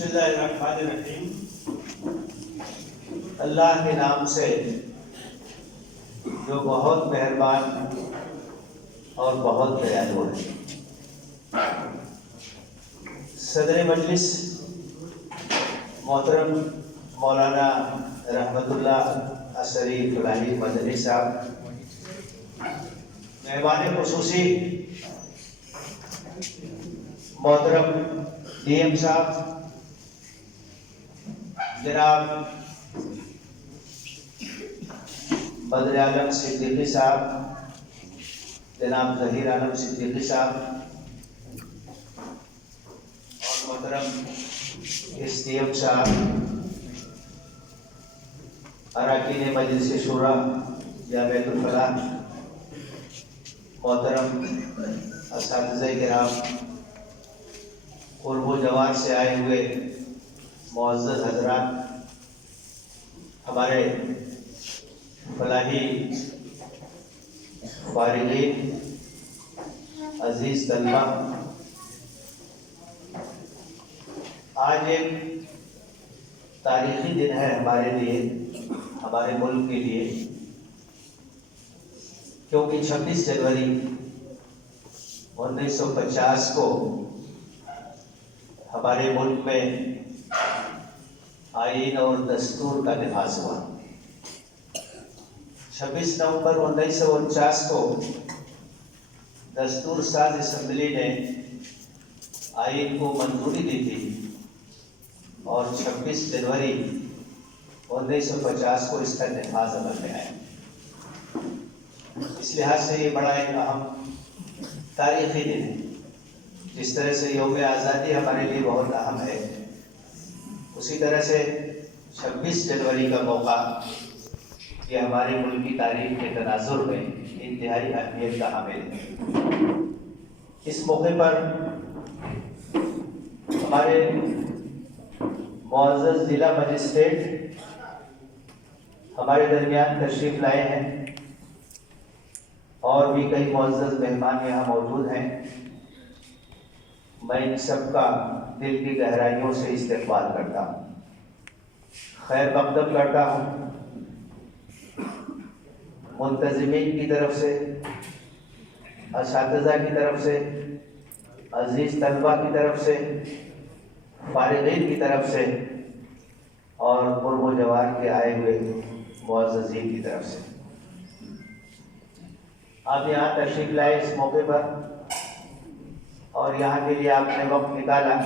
بسم اللہ الرحمن الرحیم۔ اللہ کے نام سے جو بہت مہربان اور بہت دیالو ہے۔ صدر مجلس محترم مولانا رحمت اللہ اثری فلاحی مدنی صاحب، مہمان خصوصی محترم ڈی ایم صاحب، جناب بدر عالم صدیقی صاحب، جناب ظہیر عالم صدیقی صاحب، اور محترم ایس ڈی ایم صاحب، اراکین مجلس شورا جامعۃ الفلاح، محترم اساتذہ کرام، قرب و جوار سے آئے ہوئے معزز حضرات، ہمارے فلاحی فارغین، عزیز طلبہ، آج ایک تاریخی دن ہے ہمارے لیے، ہمارے ملک کے لیے، کیونکہ 26 جنوری 1950 کو ہمارے ملک میں آئین اور دستور کا نفاذ ہوا۔ 26 نومبر 1949 کو دستور ساز اسمبلی نے آئین کو منظوری دی تھی اور 26 جنوری 1950 کو اس کا نفاذ عمل میں آیا۔ اس لحاظ سے یہ بڑا ایک اہم تاریخی دن ہے۔ جس طرح سے یوم آزادی ہمارے لیے بہت اہم ہے، اسی طرح سے 26 جنوری کا موقع یہ ہمارے ملک کی تاریخ کے تناظر میں انتہائی اہمیت کا حامل ہے۔ اس موقع پر ہمارے معزز ضلع مجسٹریٹ ہمارے درمیان تشریف لائے ہیں اور بھی کئی معزز مہمان یہاں موجود ہیں۔ میں ان سب کا دل کی گہرائیوں سے استقبال کرتا ہوں، خیر مقدم کرتا ہوں۔ منتظمین کی طرف سے، اساتذہ کی طرف سے، عزیز طلبہ کی طرف سے، فارغین کی طرف سے، اور قرب و جوار کے آئے ہوئے معززین کی طرف سے، آپ یہاں تشریف لائے اس موقع پر اور یہاں کے لیے آپ نے وقت نکالا،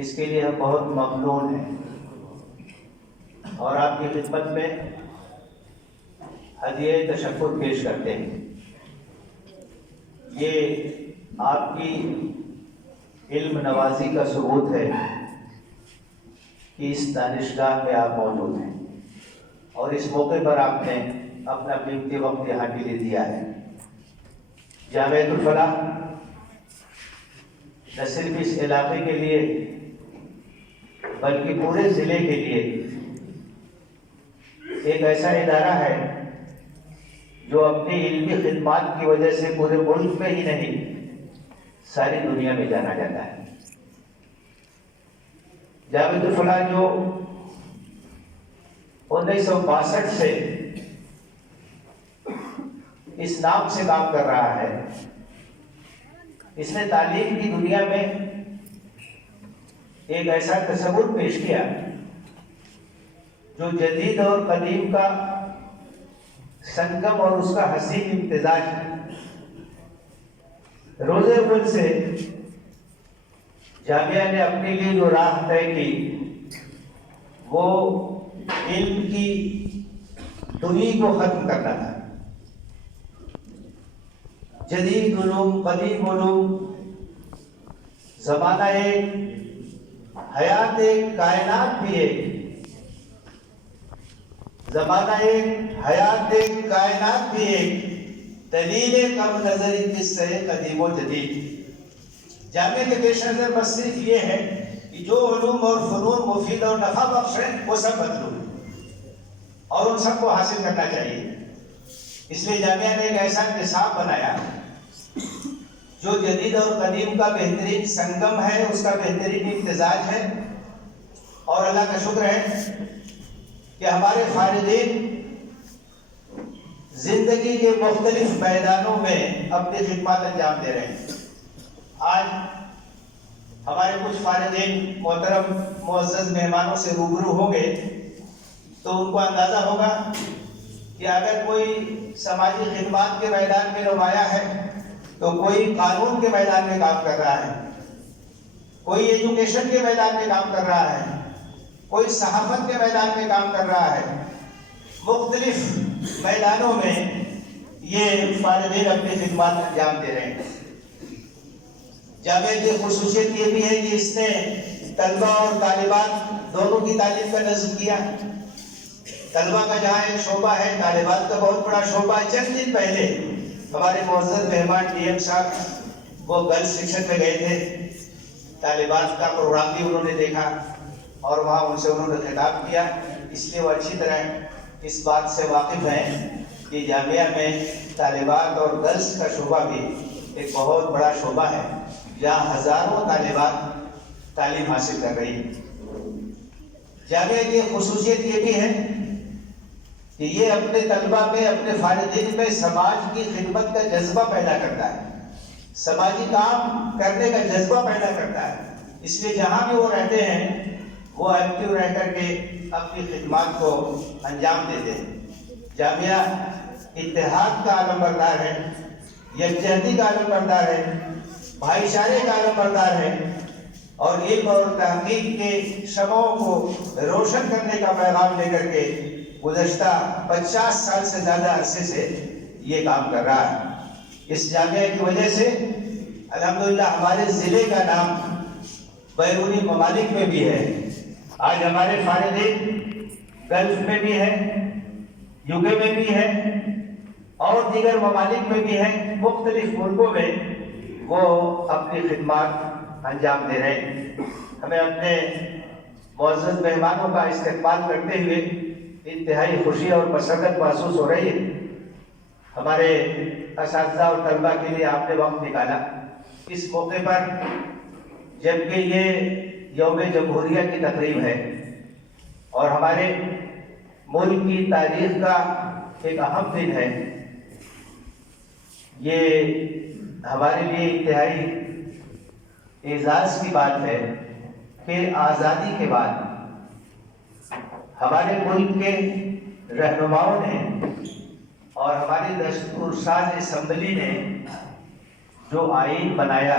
اس کے لیے ہم بہت ممنون ہیں اور آپ کی خدمت میں ہدیہ تشکر پیش کرتے ہیں۔ یہ آپ کی علم نوازی کا ثبوت ہے کہ اس دانشگاہ میں آپ موجود ہیں اور اس موقع پر آپ نے اپنا قیمتی وقت یہاں کے لیے دیا ہے۔ جامعۃ الفلاح نہ صرف اس علاقے کے لیے بلکہ پورے ضلع کے لیے ایک ایسا ادارہ ہے جو اپنی علمی خدمات کی وجہ سے پورے ملک میں ہی نہیں ساری دنیا میں جانا جاتا ہے۔ جامعۃ الفلاح جو 1962 سے اس نام سے کام کر رہا ہے، اس نے تعلیم کی دنیا میں ایک ایسا تصور پیش کیا جو جدید اور قدیم کا سنگم اور اس کا حسین امتزاج ہے۔ روز اول سے جامعہ نے اپنے لیے جو راہ طے کی وہ علم کی دنیا کو ختم کرنا تھا۔ جدید علوم، قدیم علوم، زمانہ ایک، حیات ایک، کائنات بھی ایک، زمانہ ایک، حیات ایک، کائنات بھی ایک، دلیل کم نظر قصہ قدیم و جدید۔ جامعہ کے پیش نظر بس صرف یہ ہے کہ جو علوم اور فنون مفید اور نفع بخش ہیں وہ سب مطلوب اور ان سب کو حاصل کرنا چاہیے۔ اس لیے جامعہ نے ایک ایسا نصاب بنایا جو جدید اور قدیم کا بہترین سنگم ہے، اس کا بہترین امتزاج ہے، اور اللہ کا شکر ہے کہ ہمارے فارغین زندگی کے مختلف میدانوں میں اپنی خدمات انجام دے رہے ہیں۔ آج ہمارے کچھ فارغین محترم معزز مہمانوں سے روبرو ہوں گے تو ان کو اندازہ ہوگا کہ اگر کوئی سماجی خدمات کے میدان میں نمایاں ہے تو کوئی قانون کے میدان میں کام کر رہا ہے، کوئی ایجوکیشن کے میدان میں کام کر رہا ہے، کوئی صحافت کے میدان میں کام کر رہا ہے۔ مختلف میدانوں میں یہ فارغین اپنی خدمات انجام دے رہے ہیں۔ جامعہ کی خصوصیت یہ بھی ہے کہ اس نے طلبہ اور طالبات دونوں کی تعلیم کا نظم کیا۔ طلبہ کا جہاں ایک شعبہ ہے، طالبات کا بہت بڑا شعبہ ہے۔ چند دن پہلے ہمارے معزز مہمان ڈی ایم صاحب وہ گرلز سیکشن میں گئے تھے، طالبات کا پروگرام بھی انہوں نے دیکھا اور وہاں ان سے انہوں نے خطاب کیا، اس لیے وہ اچھی طرح اس بات سے واقف ہیں کہ جامعہ میں طالبات اور گرلز کا شعبہ بھی ایک بہت بڑا شعبہ ہے جہاں ہزاروں طالبات تعلیم حاصل کر رہی ہیں۔ جامعہ کی خصوصیت یہ بھی ہے کہ یہ اپنے طلبہ میں، اپنے فارغین میں سماج کی خدمت کا جذبہ پیدا کرتا ہے، سماجی کام کرنے کا جذبہ پیدا کرتا ہے۔ اس لیے جہاں بھی وہ رہتے ہیں وہ ایکٹیو رہ کر کے اپنی خدمات کو انجام دیتے ہیں۔ جامعہ اتحاد کا علم بردار ہے، یکجہتی کا علم بردار ہے، بھائی چارے کا علم بردار ہے، اور علم اور تحقیق کے شمعوں کو روشن کرنے کا پیغام لے کر کے گزشتہ 50 سال سے زیادہ عرصے سے یہ کام کر رہا ہے۔ اس جامعہ کی وجہ سے الحمدللہ ہمارے ضلع کا نام بیرونی ممالک میں بھی ہے۔ آج ہمارے فارغین گلف میں بھی ہے، یو کے میں بھی ہے، اور دیگر ممالک میں بھی ہے، مختلف ملکوں میں وہ اپنی خدمات انجام دے رہے ہیں۔ ہمیں اپنے معزز مہمانوں کا استقبال کرتے ہوئے انتہائی خوشی اور مسرت محسوس ہو رہی ہے۔ ہمارے اساتذہ اور طلبہ کے لیے آپ نے وقت نکالا اس موقع پر، جبکہ یہ یوم جمہوریہ کی تقریب ہے اور ہمارے ملک کی تاریخ کا ایک اہم دن ہے۔ یہ ہمارے لیے انتہائی اعزاز کی بات ہے کہ آزادی کے بعد ہمارے ملک کے رہنماؤں نے اور ہماری دستور ساز اسمبلی نے جو آئین بنایا،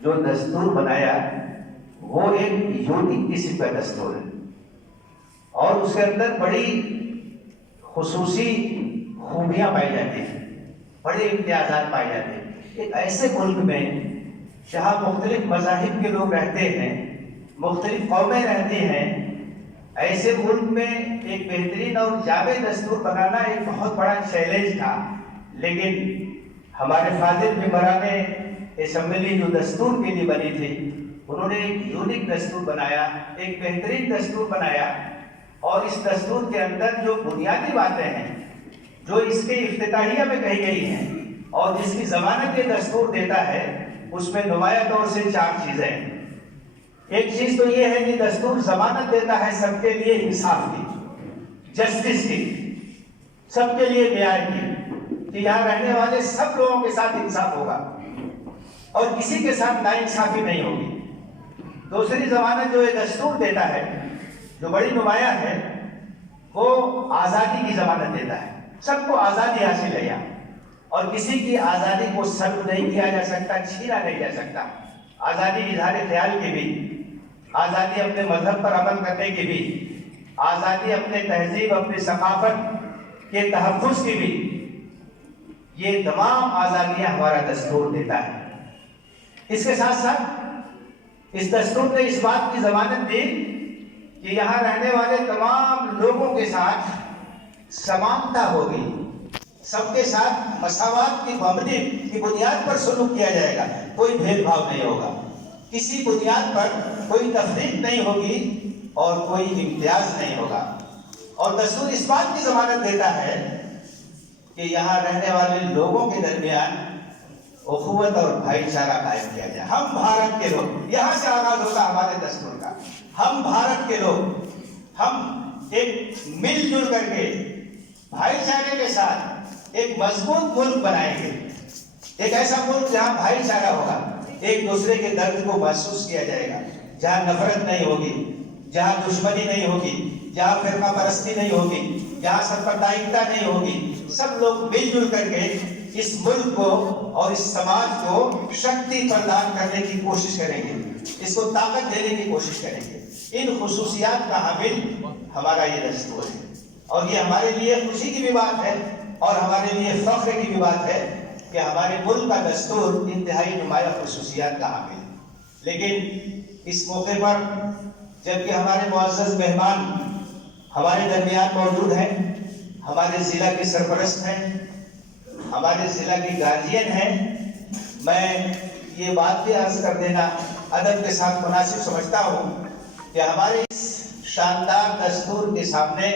جو دستور بنایا، وہ ایک یونیک قسم کا دستور ہے اور اس کے اندر بڑی خصوصی خوبیاں پائی جاتی ہیں، بڑے امتیازات پائے جاتے ہیں۔ ایک ایسے ملک میں جہاں مختلف مذاہب کے لوگ رہتے ہیں، مختلف قومیں رہتی ہیں، ایسے ملک میں ایک بہترین اور جامع دستور بنانا ایک بہت بڑا چیلنج تھا، لیکن ہمارے فاضل ممبران اسمبلی جو دستور کے لیے بنی تھی، انہوں نے ایک یونیک دستور بنایا، ایک بہترین دستور بنایا، اور اس دستور کے اندر جو بنیادی باتیں ہیں جو اس کے افتتاحیہ میں کہی گئی ہیں اور جس کی ضمانت یہ دستور دیتا ہے، اس میں نمایاں طور سے 4 چیزیں ہیں۔ ایک چیز تو یہ ہے کہ دستور ضمانت دیتا ہے سب کے لیے انصاف کی، جسٹس کی، سب کے لیے نیائے کی، کہ یہاں رہنے والے سب لوگوں کے ساتھ انصاف ہوگا اور کسی کے ساتھ ناانصافی نہیں ہوگی۔ دوسری ضمانت جو یہ دستور دیتا ہے، جو بڑی نمایاں ہے، وہ آزادی کی ضمانت دیتا ہے۔ سب کو آزادی حاصل ہے یہاں، اور کسی کی آزادی کو سلب نہیں کیا جا سکتا، چھینا نہیں جا سکتا۔ آزادی اظہار خیال کی بھی، آزادی اپنے مذہب پر عمل کرنے کی بھی، آزادی اپنے تہذیب، اپنی ثقافت کے تحفظ کی بھی، یہ تمام آزادیاں ہمارا دستور دیتا ہے۔ اس کے ساتھ ساتھ اس دستور نے اس بات کی ضمانت دی کہ یہاں رہنے والے تمام لوگوں کے ساتھ سمانتا ہوگی، سب کے ساتھ مساوات کی مبنی کی بنیاد پر سلوک کیا جائے گا، کوئی بھید بھاؤ نہیں ہوگا، کسی بنیاد پر کوئی تفریق نہیں ہوگی اور کوئی امتیاز نہیں ہوگا۔ اور دستور اس بات کی ضمانت دیتا ہے کہ یہاں رہنے والے لوگوں کے درمیان اخوت اور بھائی چارہ قائم کیا جائے. ہم بھارت کے لوگ، یہاں سے آغاز ہوگا ہمارے دستور کا. ہم بھارت کے لوگ، ہم ایک مل جل کر کے بھائی چارے کے ساتھ ایک مضبوط ملک بنائیں گے. ایک ایسا ملک جہاں بھائی چارہ ہوگا، ایک دوسرے کے درد کو محسوس کیا جائے گا، جہاں نفرت نہیں ہوگی، جہاں دشمنی نہیں ہوگی، جہاں فرقہ پرستی نہیں ہوگی، جہاں سمپردائکتا نہیں ہوگی. سب لوگ مل جل کر کے اس ملک کو اور اس سماج کو شکتی پردان کرنے کی کوشش کریں گے، اس کو طاقت دینے کی کوشش کریں گے. ان خصوصیات کا حامل ہمارا یہ دستور ہے، اور یہ ہمارے لیے خوشی کی بھی بات ہے اور ہمارے لیے فخر کی بھی بات ہے کہ ہمارے ملک کا دستور انتہائی نمایاں خصوصیات کا حامل ہے. لیکن اس موقع پر جبکہ ہمارے معزز مہمان ہمارے درمیان موجود ہیں، ہمارے ضلع کے سرپرست ہیں، ہمارے ضلع کی گارجین ہیں، میں یہ بات بھی عرض کر دینا ادب کے ساتھ مناسب سمجھتا ہوں کہ ہمارے اس شاندار دستور کے سامنے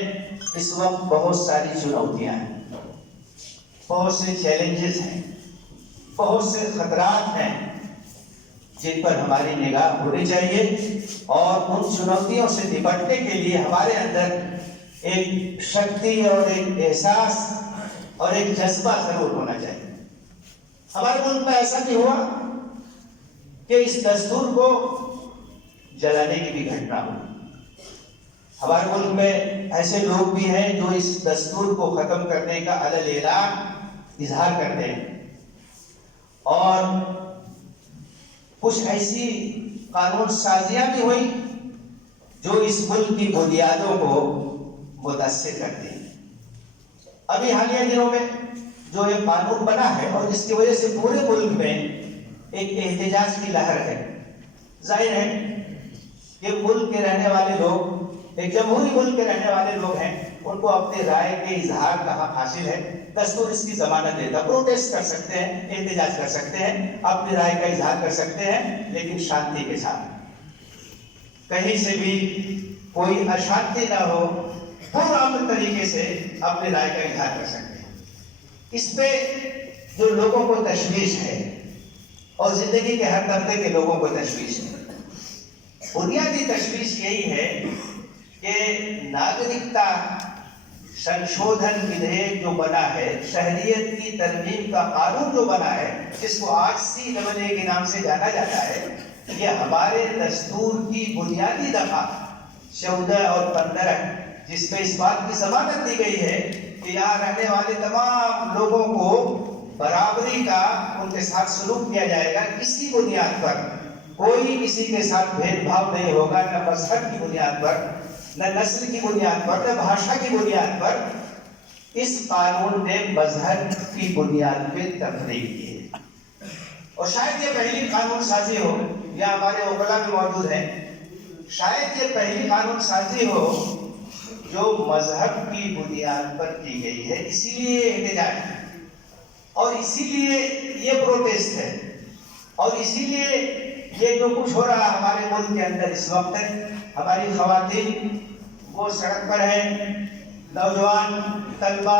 اس وقت بہت ساری چنوتیاں ہیں، بہت سے چیلنجز ہیں، بہت سے خطرات ہیں جن پر ہماری نگاہ ہونی چاہیے، اور ان چنوتیوں سے نپٹنے کے لیے ہمارے اندر ایک شکتی اور ایک احساس اور ایک جذبہ ضرور ہونا چاہیے. ہمارے ملک میں ایسا بھی ہوا کہ اس دستور کو جلانے کی بھی گھٹنا ہوئی. ہمارے ملک میں ایسے لوگ بھی ہیں جو اس دستور کو ختم کرنے کا علی اعلان اظہار کرتے ہیں، اور کچھ ایسی قانون سازیاں بھی ہوئی جو اس ملک کی بنیادوں کو متاثر کرتی ہیں. ابھی حالیہ دنوں میں جو یہ قانون بنا ہے اور جس کی وجہ سے پورے ملک میں ایک احتجاج کی لہر ہے. ظاہر ہے کہ ملک کے رہنے والے لوگ، ایک جمہوری ملک کے رہنے والے لوگ ہیں، ان کو اپنی رائے کے اظہار کا حق حاصل ہے. دستور اس کی ضمانت دیتا، پروٹیسٹ کر سکتے ہیں، احتجاج کر سکتے ہیں، اپنی رائے کا اظہار کر سکتے ہیں، لیکن شانتی کے ساتھ. کہیں سے بھی کوئی اشانتی نہ ہو، پرامن طریقے سے اپنی رائے کا اظہار کر سکتے ہیں. اس پہ جو لوگوں کو تشویش ہے اور زندگی کے ہر طبقے کے لوگوں کو تشویش ہے، بنیادی تشویش یہی ہے کہ ناگرکتا سنشودھن ودھیک جو بنا ہے، شہریت کی ترمیم کا قانون جو بنا ہے، جس کو آج CAA کے نام سے جانا جاتا ہے، یہ ہمارے دستور کی بنیادی دفعہ 14 اور 15، جس میں اس بات کی ضمانت دی گئی ہے کہ یہاں رہنے والے تمام لوگوں کو برابری کا ان کے ساتھ سلوک کیا جائے گا. کسی بنیاد پر کوئی کسی کے ساتھ بھید بھاؤ نہیں ہوگا، نہ مذہب کی بنیاد پر، نہ نسل کی بنیاد پر، نہ بھاشا کی بنیاد پر. اس قانون نے مذہب کی بنیاد پہ تفریق کی ہے، اور شاید یہ پہلی قانون سازی ہو، یا ہمارے وکلا بھی موجود ہیں، شاید یہ پہلی قانون سازی ہو جو مذہب کی بنیاد پر کی گئی ہے. اسی لیے احتجاج ہے، اور اسی لیے یہ پروٹیسٹ ہے، اور اسی لیے یہ جو کچھ ہو رہا ہے ہمارے ملک کے اندر اس وقت ہے. ہماری خواتین وہ سڑک پر ہیں، نوجوان طلبہ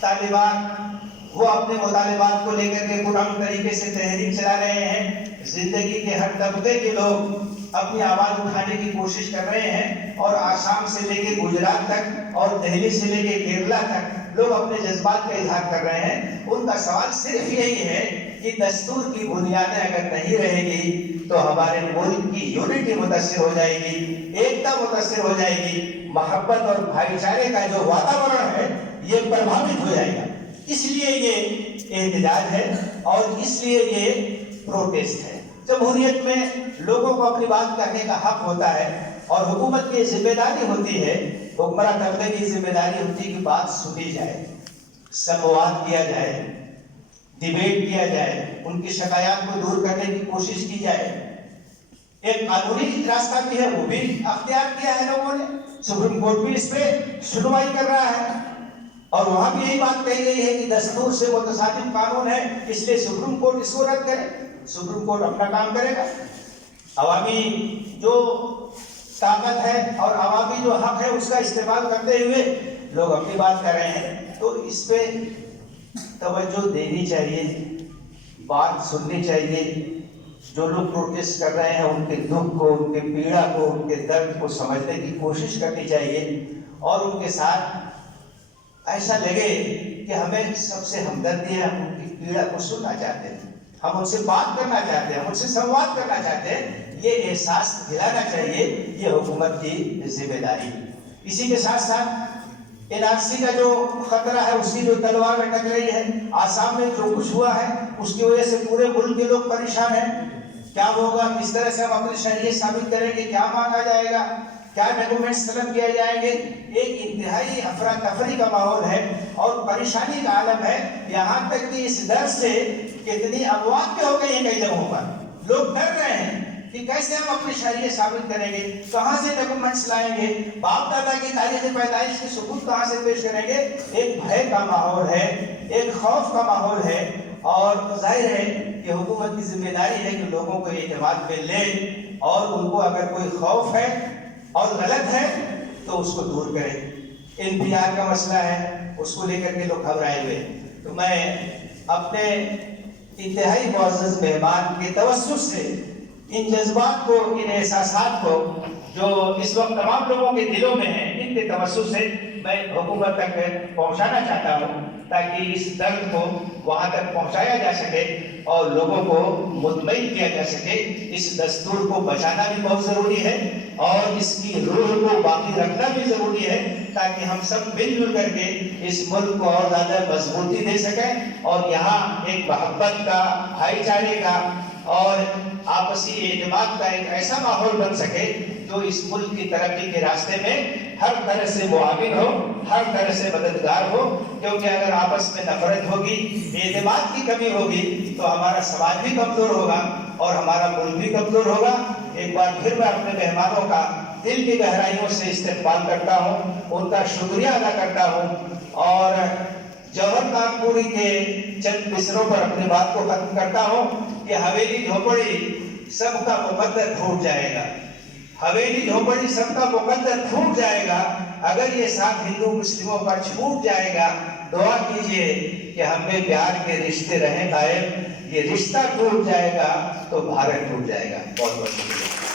طالبات وہ اپنے مطالبات کو لے کر کے پرامن طریقے سے تحریک چلا رہے ہیں. زندگی کے ہر طبقے کے لوگ اپنی آواز اٹھانے کی کوشش کر رہے ہیں، اور آسام سے لے کے گجرات تک اور دہلی سے لے کے کیرلا تک لوگ اپنے جذبات کا اظہار کر رہے ہیں. ان کا سوال صرف یہی ہے کہ دستور کی بنیادیں اگر نہیں رہے گی تو ہمارے ملک کی یونٹی متاثر ہو جائے گی، ایکتا متاثر ہو جائے گی، محبت اور بھائی چارے کا جو واتاورن ہے یہ پربھاوت ہو جائے گا. اس لیے یہ احتجاج ہے اور اس لیے یہ پروٹیسٹ ہے. جمہوریت میں لوگوں کو اپنی بات کہنے کا حق ہوتا ہے، اور حکومت کی ذمہ داری ہوتی ہے، حکمراں طبقے کی ذمہ داری ہوتی ہے کہ بات سنی جائے، سمواد کیا جائے، ڈیبیٹ کیا جائے، ان کی شکایات کو دور کرنے کی کوشش کی جائے. ایک قانونی راستہ بھی ہے، وہ بھی اختیار کیا ہے لوگوں نے. سپریم کورٹ بھی اس پہ سنوائی کر رہا ہے، اور وہاں بھی یہی بات کہی گئی ہے کہ دستور سے متصادم قانون ہے، اس لیے سپریم کورٹ اس کو رد کرے. سپریم کورٹ اپنا کام کرے گا. عوامی جو طاقت ہے اور عوامی جو حق ہے اس کا استعمال کرتے ہوئے لوگ اپنی بات کر رہے ہیں. تو اس پہ توجہ دینی چاہیے، بات سننی چاہیے. جو لوگ پروٹیسٹ کر رہے ہیں ان کے دکھ کو، ان کے پیڑا کو، ان کے درد کو سمجھنے کی کوشش کرنی چاہیے اور ان کے ساتھ ایسا لگے کہ ہمیں سب سے ہمدردی ہے. ہم ان کی پیڑا کو سننا چاہتے ہیں، ہم ان سے بات کرنا چاہتے ہیں، ہم ان سے سنواد کرنا چاہتے ہیں. یہ احساس دلانا چاہیے، یہ حکومت کی ذمہ داری. اسی کے ساتھ ساتھ NRC کا جو خطرہ ہے، اس کی جو تلوار لٹک رہی ہے، آسام میں جو کچھ ہوا ہے اس کی وجہ سے پورے ملک کے لوگ پریشان ہیں. کیا ہوگا، کس طرح سے ہم اپنی شہریت ثابت کریں گے، کیا مانگا جائے گا، کیا ڈاکومنٹس طلب کیا جائیں گے. ایک انتہائی افراتفری کا ماحول ہے اور پریشانی کا عالم ہے. یہاں تک کہ اس ڈر سے کتنی اموات بھی ہو گئی ہیں کئی جگہوں پر. لوگ ڈر رہے ہیں کہ کیسے ہم اپنی شہریت ثابت کریں گے، کہاں سے ڈاکومنٹس لائیں گے، باپ دادا کی تاریخ پیدائش کی ثبوت کہاں سے پیش کریں گے. ایک بھے کا ماحول ہے، ایک خوف کا ماحول ہے. اور ظاہر ہے کہ حکومت کی ذمہ داری ہے کہ لوگوں کو اعتماد میں لے اور ان کو اگر کوئی خوف ہے اور غلط ہے تو اس کو دور کرے. NPR کا مسئلہ ہے، اس کو لے کر کے لوگ گھبرائے ہوئے. تو میں اپنے انتہائی معزز مہمان کے توسط سے ان جذبات کو، ان احساسات کو جو اس وقت تمام لوگوں کے دلوں میں ہیں، ان کے توسط سے میں حکومت تک پہنچانا چاہتا ہوں تاکہ اس درد کو وہاں تک پہنچایا جا سکے اور لوگوں کو مطمئن کیا جا سکے. اس دستور کو بچانا بھی بہت ضروری ہے اور اس کی روح کو باقی رکھنا بھی ضروری ہے تاکہ ہم سب مل جل کر کے اس ملک کو اور زیادہ مضبوطی دے سکیں اور یہاں ایک محبت کا، بھائی چارے کا اور آپسی اعتماد کا ایک ایسا ماحول بن سکے جو اس ملک کی ترقی کے راستے میں ہر طرح سے معاون ہو، ہر طرح سے مددگار ہو. کیونکہ اگر آپس میں نفرت ہوگی، اعتماد کی کمی ہوگی تو ہمارا سماج بھی کمزور ہوگا اور ہمارا ملک بھی کمزور ہوگا. ایک بار پھر میں اپنے مہمانوں کا دل کی گہرائیوں سے استقبال کرتا ہوں، ان کا شکریہ ادا کرتا ہوں اور جوہر ناگپوری کے چند مصروں پر اپنی بات کو ختم کرتا ہوں کہ حویلی جھوپڑی سب کا مقدر ٹوٹ جائے گا. حویلی جھوپڑی سب کا مقدر ٹوٹ جائے گا اگر یہ ساتھ ہندو مسلموں کا چھوٹ جائے گا. دعا کیجئے کہ ہم میں پیار کے رشتے رہیں قائم. یہ رشتہ ٹوٹ جائے گا تو بھارت ٹوٹ جائے گا. بہت بہت شکریہ.